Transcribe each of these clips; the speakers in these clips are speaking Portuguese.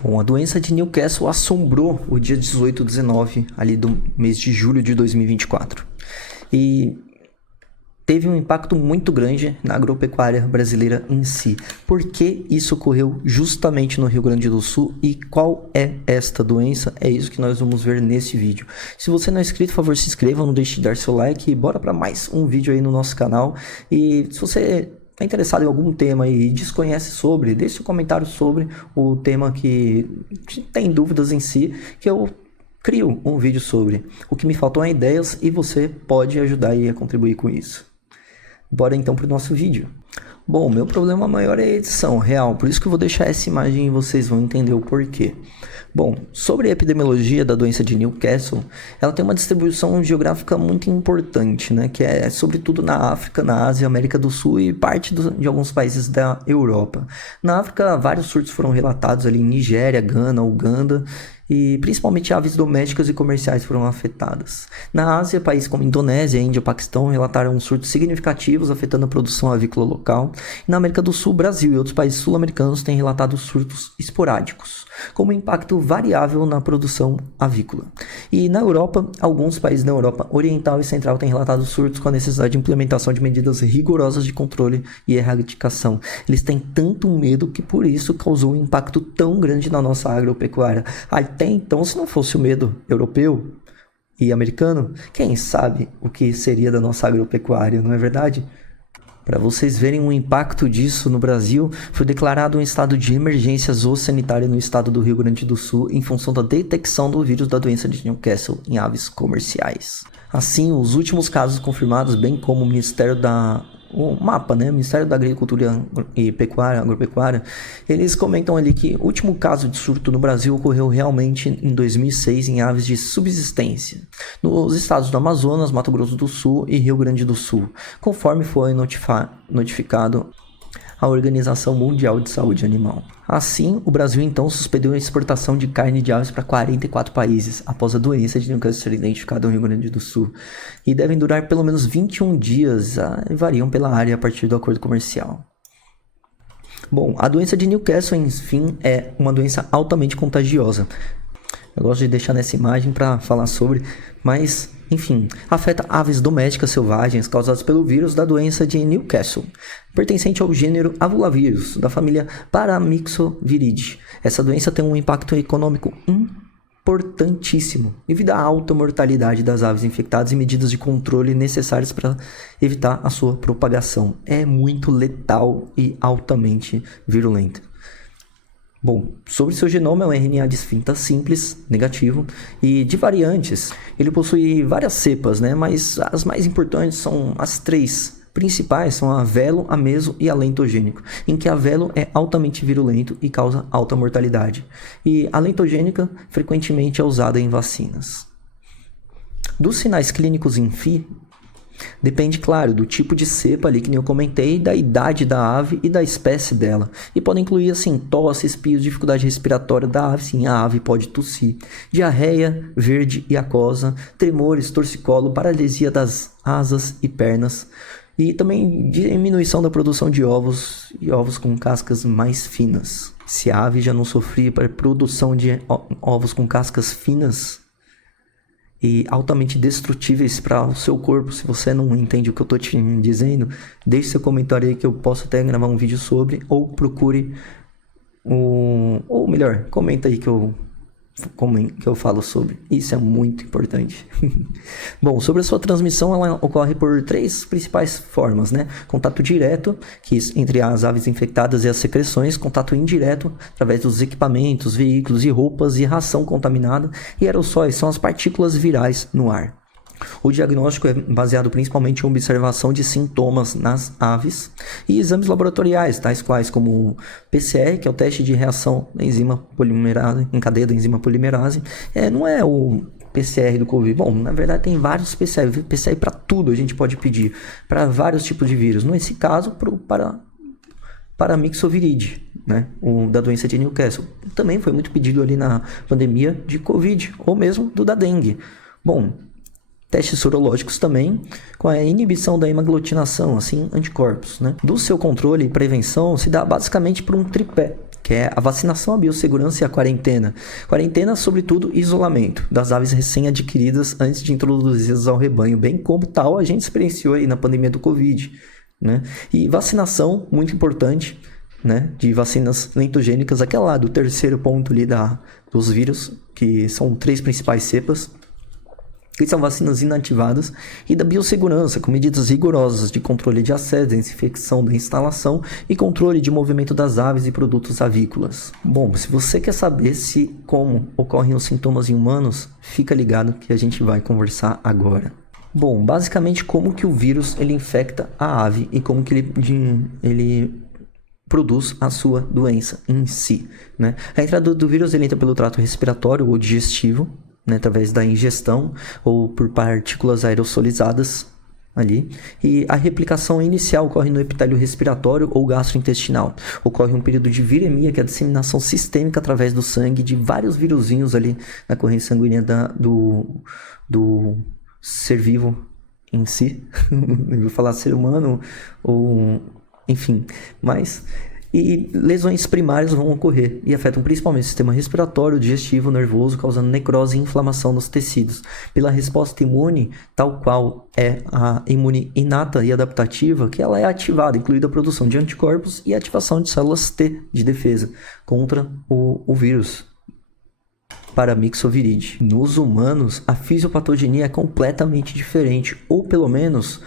Bom, a doença de Newcastle assombrou o dia 18 e 19 ali do mês de julho de 2024 e teve um impacto muito grande na agropecuária brasileira em si. Por que isso ocorreu justamente no Rio Grande do Sul e qual é esta doença? É isso que nós vamos ver nesse vídeo. Se você não é inscrito, por favor, se inscreva, não deixe de dar seu like e bora para mais um vídeo aí no nosso canal. E se você está interessado em algum tema e desconhece sobre, deixe um comentário sobre o tema que tem dúvidas em si, que eu crio um vídeo sobre. O que me faltam é ideias e você pode ajudar aí a contribuir com isso. Bora então para o nosso vídeo. Bom, meu problema maior é a edição real, por isso que eu vou deixar essa imagem e vocês vão entender o porquê. Bom, sobre a epidemiologia da doença de Newcastle, ela tem uma distribuição geográfica muito importante, né? Que é sobretudo na África, na Ásia, América do Sul e parte de alguns países da Europa. Na África, vários surtos foram relatados ali em Nigéria, Gana, Uganda, e principalmente aves domésticas e comerciais foram afetadas. Na Ásia, países como Indonésia, Índia e Paquistão relataram surtos significativos afetando a produção avícola local. E na América do Sul, Brasil e outros países sul-americanos têm relatado surtos esporádicos, com um impacto variável na produção avícola. E na Europa, alguns países da Europa Oriental e Central têm relatado surtos com a necessidade de implementação de medidas rigorosas de controle e erradicação. Eles têm tanto medo que por isso causou um impacto tão grande na nossa agropecuária. Até então, se não fosse o medo europeu e americano, quem sabe o que seria da nossa agropecuária, não é verdade? Para vocês verem o impacto disso no Brasil, foi declarado um estado de emergência zoossanitária no estado do Rio Grande do Sul em função da detecção do vírus da doença de Newcastle em aves comerciais. Assim, os últimos casos confirmados, bem como o Ministério o MAPA, né? Ministério da Agricultura e Agropecuária, eles comentam ali que o último caso de surto no Brasil ocorreu realmente em 2006 em aves de subsistência, nos estados do Amazonas, Mato Grosso do Sul e Rio Grande do Sul, conforme foi notificado a Organização Mundial de Saúde Animal. Assim, o Brasil então suspendeu a exportação de carne de aves para 44 países, após a doença de Newcastle ser identificada no Rio Grande do Sul, e devem durar pelo menos 21 dias, e variam pela área a partir do acordo comercial. Bom, a doença de Newcastle, enfim, é uma doença altamente contagiosa. Eu gosto de deixar nessa imagem para falar sobre, mas, enfim, afeta aves domésticas selvagens causadas pelo vírus da doença de Newcastle, pertencente ao gênero Avulavírus, da família Paramyxoviridae. Essa doença tem um impacto econômico importantíssimo, devido à alta mortalidade das aves infectadas e medidas de controle necessárias para evitar a sua propagação. É muito letal e altamente virulenta. Bom, sobre seu genoma é um RNA de esfinta simples, negativo, e de variantes. Ele possui várias cepas, né? Mas as mais importantes são as três principais, são a velo, a meso e a lentogênico, em que a velo é altamente virulento e causa alta mortalidade, e a lentogênica frequentemente é usada em vacinas. Dos sinais clínicos em depende, claro, do tipo de cepa ali que nem eu comentei, da idade da ave e da espécie dela. E podem incluir, assim, tosse, espios, dificuldade respiratória da ave, sim, a ave pode tossir, diarreia verde e aquosa, tremores, torcicolo, paralisia das asas e pernas, e também diminuição da produção de ovos e ovos com cascas mais finas. Se a ave já não sofria para produção de ovos com cascas finas e altamente destrutíveis para o seu corpo, se você não entende o que eu estou te dizendo, deixe seu comentário aí que eu posso até gravar um vídeo sobre, ou procure, ou melhor, comenta aí que eu falo sobre. Isso é muito importante. Bom, sobre a sua transmissão, ela ocorre por três principais formas, né? Contato direto, que entre as aves infectadas e as secreções, contato indireto, através dos equipamentos, veículos e roupas, e ração contaminada, e aerossóis, são as partículas virais no ar. O diagnóstico é baseado principalmente em observação de sintomas nas aves e exames laboratoriais, tais quais como o PCR, que é o teste de reação da enzima polimerase, em cadeia da enzima polimerase. Não é o PCR do Covid. Bom, na verdade tem vários PCR para tudo a gente pode pedir, para vários tipos de vírus. Nesse caso, para Paramyxoviridae, né, da doença de Newcastle. Também foi muito pedido ali na pandemia de Covid, ou mesmo da dengue. Bom, testes sorológicos também, com a inibição da hemaglutinação, assim, anticorpos, né? Do seu controle e prevenção se dá basicamente por um tripé. que é a vacinação, a biossegurança e a quarentena. Quarentena, sobretudo, isolamento das aves recém-adquiridas antes de introduzidas ao rebanho, bem como tal a gente experienciou aí na pandemia do Covid, né? E vacinação, muito importante, né? De vacinas lentogênicas, aquela lá do terceiro ponto ali dos vírus, que são 3 principais cepas, que são vacinas inativadas, e da biossegurança, com medidas rigorosas de controle de acesso, desinfecção da instalação e controle de movimento das aves e produtos avícolas. Bom, se você quer saber como ocorrem os sintomas em humanos, fica ligado que a gente vai conversar agora. Bom, basicamente como que o vírus ele infecta a ave e como que ele produz a sua doença em si, né? A entrada do vírus ele entra pelo trato respiratório ou digestivo, né, através da ingestão ou por partículas aerossolizadas ali. E a replicação inicial ocorre no epitélio respiratório ou gastrointestinal. Ocorre um período de viremia, que é a disseminação sistêmica através do sangue de vários viruzinhos ali na corrente sanguínea do ser vivo em si. Eu vou falar ser humano ou enfim, mas... E lesões primárias vão ocorrer e afetam principalmente o sistema respiratório, digestivo, nervoso, causando necrose e inflamação nos tecidos. Pela resposta imune, tal qual é a imune inata e adaptativa, que ela é ativada, incluindo a produção de anticorpos e ativação de células T de defesa contra o vírus. Paramyxoviridae. Nos humanos, a fisiopatogenia é completamente diferente, ou pelo menos,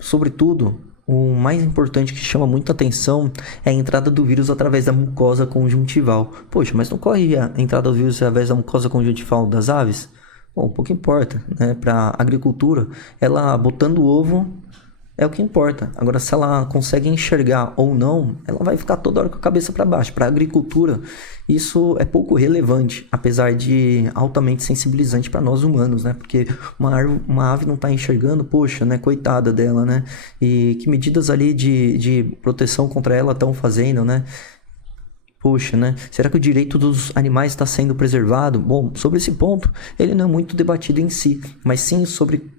sobretudo, o mais importante que chama muita atenção é a entrada do vírus através da mucosa conjuntival. Poxa, mas não corre a entrada do vírus através da mucosa conjuntival das aves? Bom, pouco importa, né? Para a agricultura, ela botando o ovo é o que importa. Agora, se ela consegue enxergar ou não, ela vai ficar toda hora com a cabeça para baixo. Para a agricultura, isso é pouco relevante, apesar de altamente sensibilizante para nós humanos, né? Porque uma ave não está enxergando, poxa, né? Coitada dela, né? E que medidas ali de proteção contra ela estão fazendo, né? Poxa, né? Será que o direito dos animais está sendo preservado? Bom, sobre esse ponto, ele não é muito debatido em si, mas sim sobre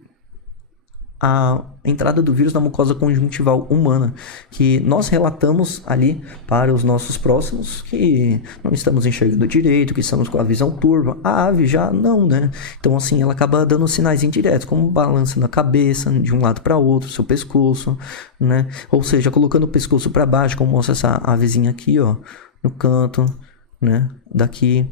a entrada do vírus na mucosa conjuntival humana, que nós relatamos ali para os nossos próximos que não estamos enxergando direito, que estamos com a visão turva. A ave já não, né? Então, assim, ela acaba dando sinais indiretos, como balançando a cabeça de um lado para outro, seu pescoço, né? Ou seja, colocando o pescoço para baixo, como mostra essa avezinha aqui, ó, no canto, né? Daqui.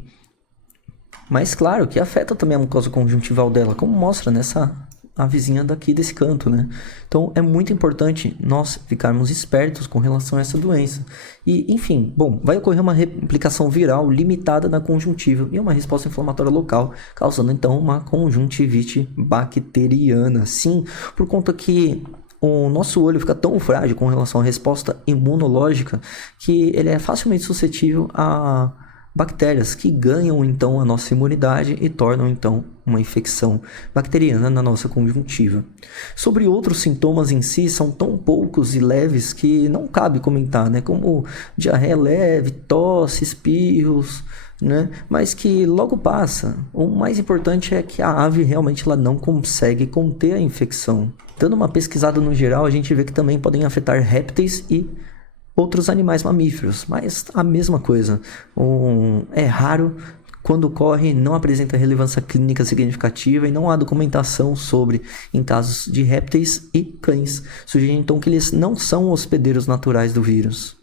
Mas, claro, que afeta também a mucosa conjuntival dela, como mostra nessa a vizinha daqui desse canto, né? Então, é muito importante nós ficarmos espertos com relação a essa doença. E, enfim, bom, vai ocorrer uma replicação viral limitada na conjuntiva e uma resposta inflamatória local, causando, então, uma conjuntivite bacteriana. Sim, por conta que o nosso olho fica tão frágil com relação à resposta imunológica que ele é facilmente suscetível a bactérias que ganham então a nossa imunidade e tornam então uma infecção bacteriana na nossa conjuntiva. Sobre outros sintomas em si, são tão poucos e leves que não cabe comentar, né? Como diarreia leve, tosse, espirros, né? Mas que logo passa. O mais importante é que a ave realmente ela não consegue conter a infecção. Dando uma pesquisada no geral, a gente vê que também podem afetar répteis e outros animais mamíferos, mas a mesma coisa. É raro, quando ocorre, não apresenta relevância clínica significativa e não há documentação sobre em casos de répteis e cães, sugerindo então que eles não são hospedeiros naturais do vírus.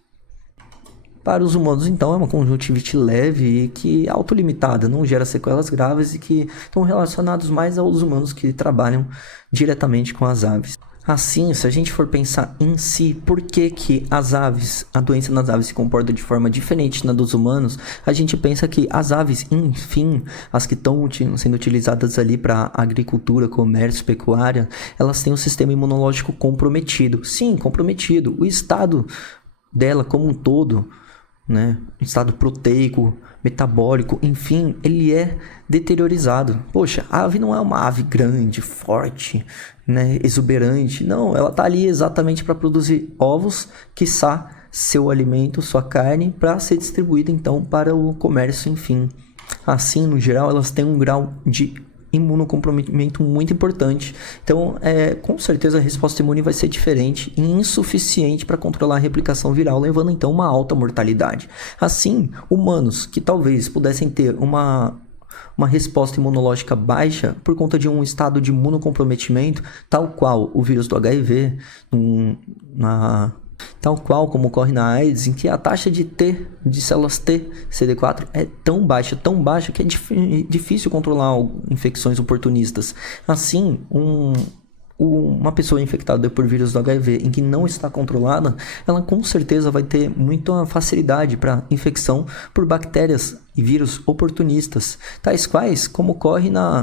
Para os humanos, então, é uma conjuntivite leve e que é autolimitada, não gera sequelas graves e que estão relacionados mais aos humanos que trabalham diretamente com as aves. Assim, se a gente for pensar em si, por que a doença nas aves se comporta de forma diferente da dos humanos, a gente pensa que as aves, enfim, as que estão sendo utilizadas ali para agricultura, comércio, pecuária, elas têm um sistema imunológico comprometido. Sim, comprometido. O estado dela como um todo, né, estado proteico, metabólico, enfim, ele é deteriorizado. Poxa, a ave não é uma ave grande, forte, né, exuberante. Não, ela está ali exatamente para produzir ovos, quiçá seu alimento, sua carne, para ser distribuída então para o comércio, enfim. Assim, no geral, elas têm um grau de imunocomprometimento muito importante. Então, com certeza a resposta imune vai ser diferente e insuficiente para controlar a replicação viral, levando então uma alta mortalidade. Assim, humanos que talvez pudessem ter uma resposta imunológica baixa por conta de um estado de imunocomprometimento, tal qual o vírus do HIV, tal qual como ocorre na AIDS, em que a taxa de células T, CD4, é tão baixa que é difícil controlar infecções oportunistas. Assim, uma pessoa infectada por vírus do HIV em que não está controlada, ela com certeza vai ter muita facilidade para infecção por bactérias e vírus oportunistas, tais quais como ocorre a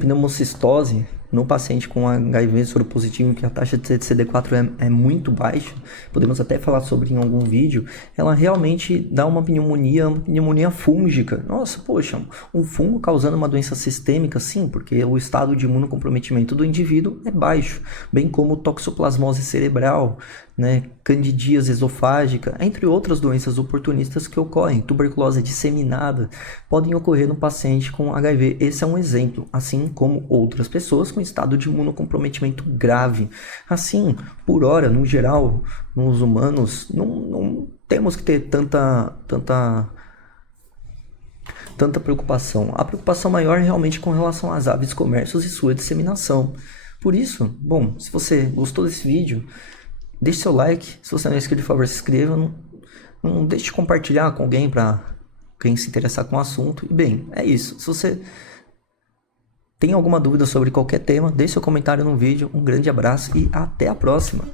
pneumocistose no paciente com HIV soropositivo, que a taxa de CD4 é muito baixa, podemos até falar sobre em algum vídeo, ela realmente dá uma pneumonia fúngica. Nossa, poxa, um fungo causando uma doença sistêmica, sim, porque o estado de imunocomprometimento do indivíduo é baixo, bem como toxoplasmose cerebral, né, candidíase esofágica, entre outras doenças oportunistas que ocorrem, tuberculose disseminada, podem ocorrer no paciente com HIV. Esse é um exemplo, assim como outras pessoas com estado de imunocomprometimento grave. Assim, por hora, no geral, nos humanos, não temos que ter tanta preocupação. A preocupação maior é realmente com relação às aves comércios e sua disseminação. Por isso, bom, se você gostou desse vídeo, deixe seu like. Se você não é inscrito, por favor, se inscreva. Não deixe de compartilhar com alguém para quem se interessar com o assunto. E bem, é isso. Se você tem alguma dúvida sobre qualquer tema, deixe seu comentário no vídeo. Um grande abraço e até a próxima.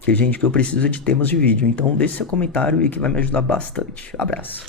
Que gente, que eu preciso de temas de vídeo. Então deixe seu comentário e que vai me ajudar bastante. Abraço.